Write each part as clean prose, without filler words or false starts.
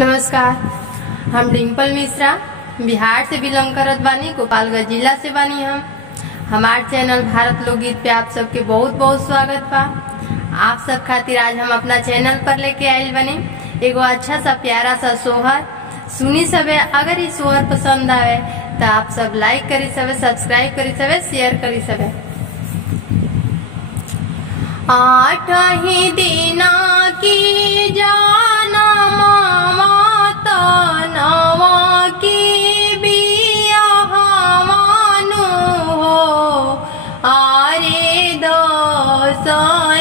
नमस्कार, हम डिम्पल मिश्रा बिहार से बिलोंग करत बानी, गोपालगंज जिला से बानी। हमार चैनल भारत लोकगीत पे आप सबके बहुत बहुत स्वागत बा। आप सब खातिर आज हम अपना चैनल पर लेके आइल बनी एगो अच्छा सा प्यारा सा सोहर सुनी सबे। अगर ये सोहर पसंद आवे तो आप सब लाइक करी सबे, सब्सक्राइब करी सबे, शेयर करी सबे। 8 ही दिना की जाना माता नवा की बिया मानो हो, आरे 10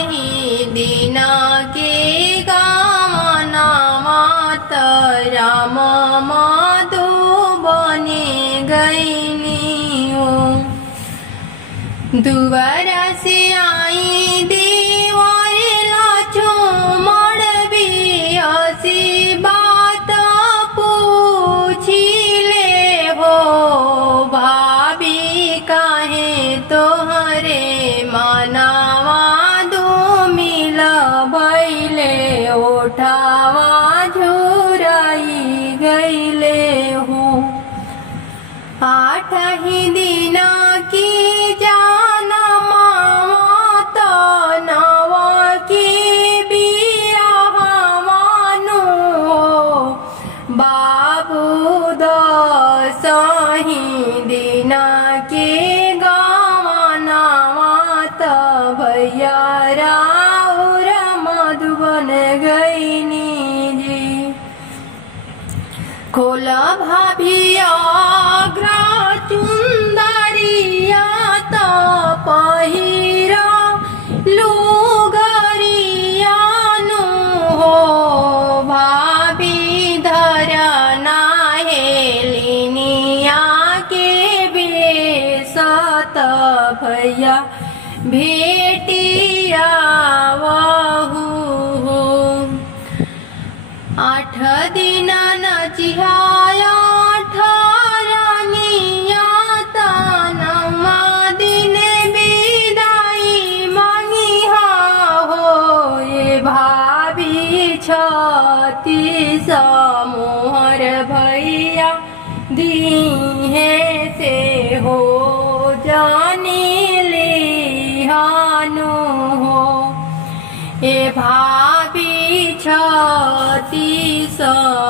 ही दिना के गाना माता राम माधो बने गईनी हो। दुबारा से आई उठावा झुराई गईले हो। 8 ही दिना की जाना माता नवा की बिया मानो हो, बाबू 10 ही दिना के गाना माता भैया खोला भाभिया ग्रा चुंदरिया तो पहिरा लुगरिया नो हो, भाभी धरा नाहेलिनिया के बेसत भैया भेटिया वहू हो। 8 दिना नचिहाया ठारनिया तनमा दिन विदाई मांगिहा हो, ये भाभी 36 मोहर भैया दीहे से हो, जानी लिहानो हो। ये भाभी 36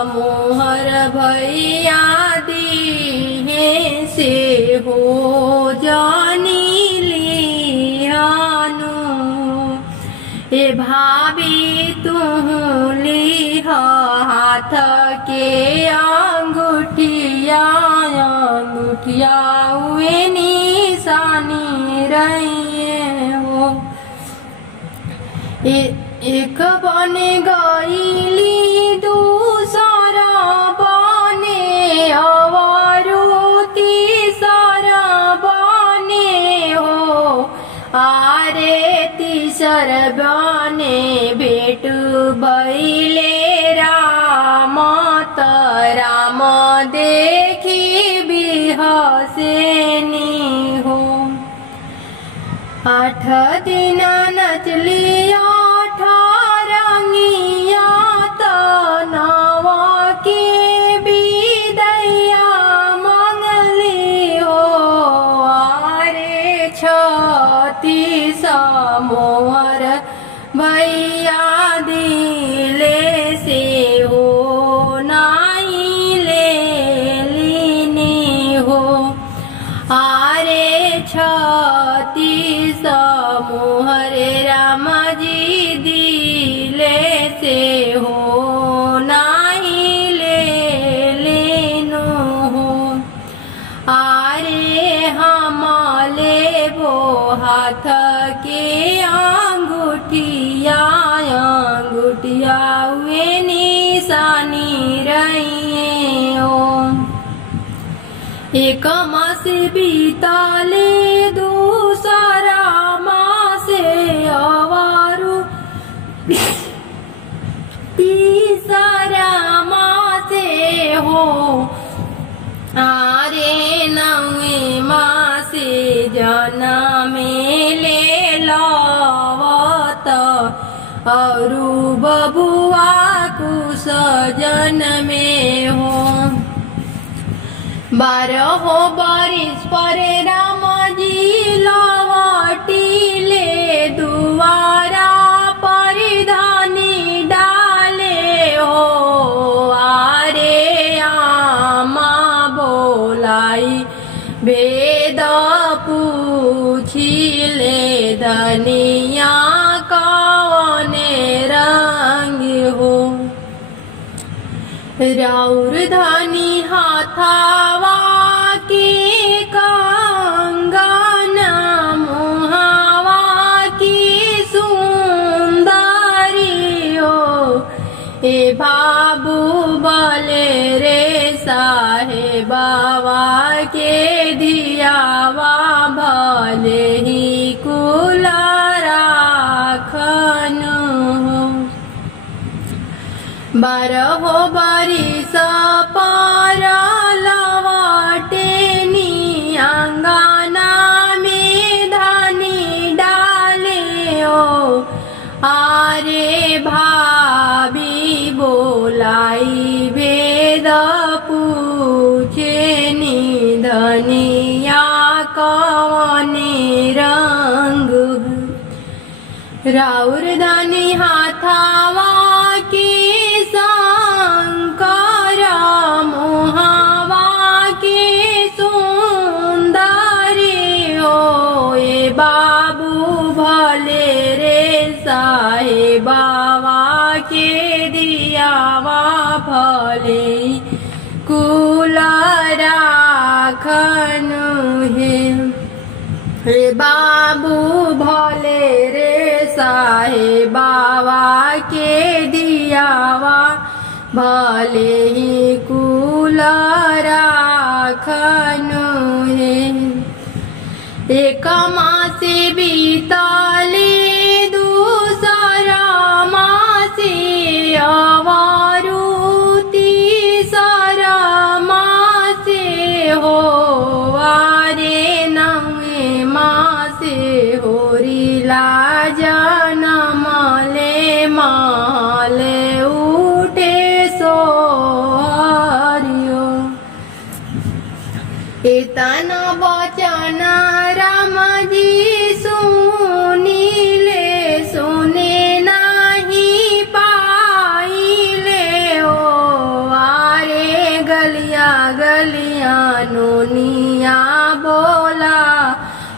मोहर भैया दीहे से हो, जानी लिहानो। ए भाभी तुहू लिह हाथ के अंगूठिया अंगूठिया हुए निशानी रहिए हो। एक बन गईली दूसरा बने अवरु तीसरा बने हो, आरे तीसर बने बेटू बैले राम त राम देखी बिहसेनी हो। 8 दिना नचलिया ठारंगिया तो नवा के बिदैया मंगली हो, आरे 36 मोहर भैया दिले से हो, नाई ले लीनी हो। आरे 36 मोहर राम जी दिले से हो, नाही ले लेनो हो। आरे हम लेबो हाथ के अंगूठिया अंगूठिया हुए निशानी रहिए हो। 1 मास बीताले दूसरा मास अवारू तीसरा मास हो, आरे 9वें मास जनम ले लवत औरू बबुआ कुश गजन में हो। 12 बरिस पर राम जी लौटिले दुआरा पर धनी डाले हो। आरे आमा बोलाई वेद पूछिले धनिया कौने रंग हो। राउर धनी हाथावा के कंगन मुहावा की सुंदरी हो। ए बाबू बोले रे साहे बाबा के दियावा भले ही कुल राखन हो। 12 बरिस पर लवटेनी अंगना में धनी डाले हो। आरे भाभी बोलाई वेद पूछेनी धनिया कौने रंग। राउर धनी हाथावा के शंकर मोहावा के सुंदरी हो। ए बाबू भले रे साहे बाबा के दियावा भले कुल राखन है। रे बाबू भले रे साहे बाबा के दियावा भले ही कुल राखन है। एक मासे बीतले दूसरा मासे अवरु तीसरा मासे हो। आरे नवे मासे होरिला जनमले माले उठे सोहरियो। इतना वचन राम जी सुनिले सुने नहीं पाइले हो। आरे गलिया गलिया नोनिया बोला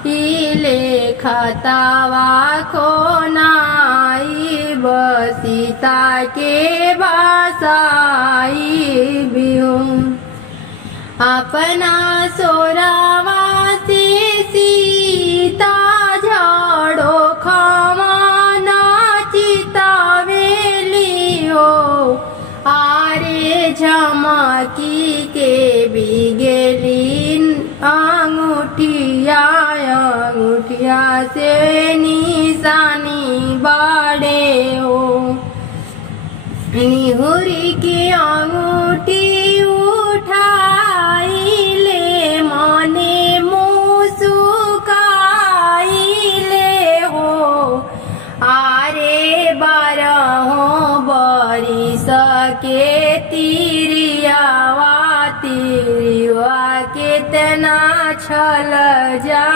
इले खतावा खोनाई बसीता के बासाई बियो। अपना सोरावा से सीता झाड़ो खमाना चितावेली हो। आरे झमकी के बिगेली अंगूठिया अंगूठिया से निशानी बड़े हो। निहुरी की अंगूठी उठाइले मने मुसुकाइले हो। आरे 12 बरिस के तिरियावा तिरिया कितना छल जा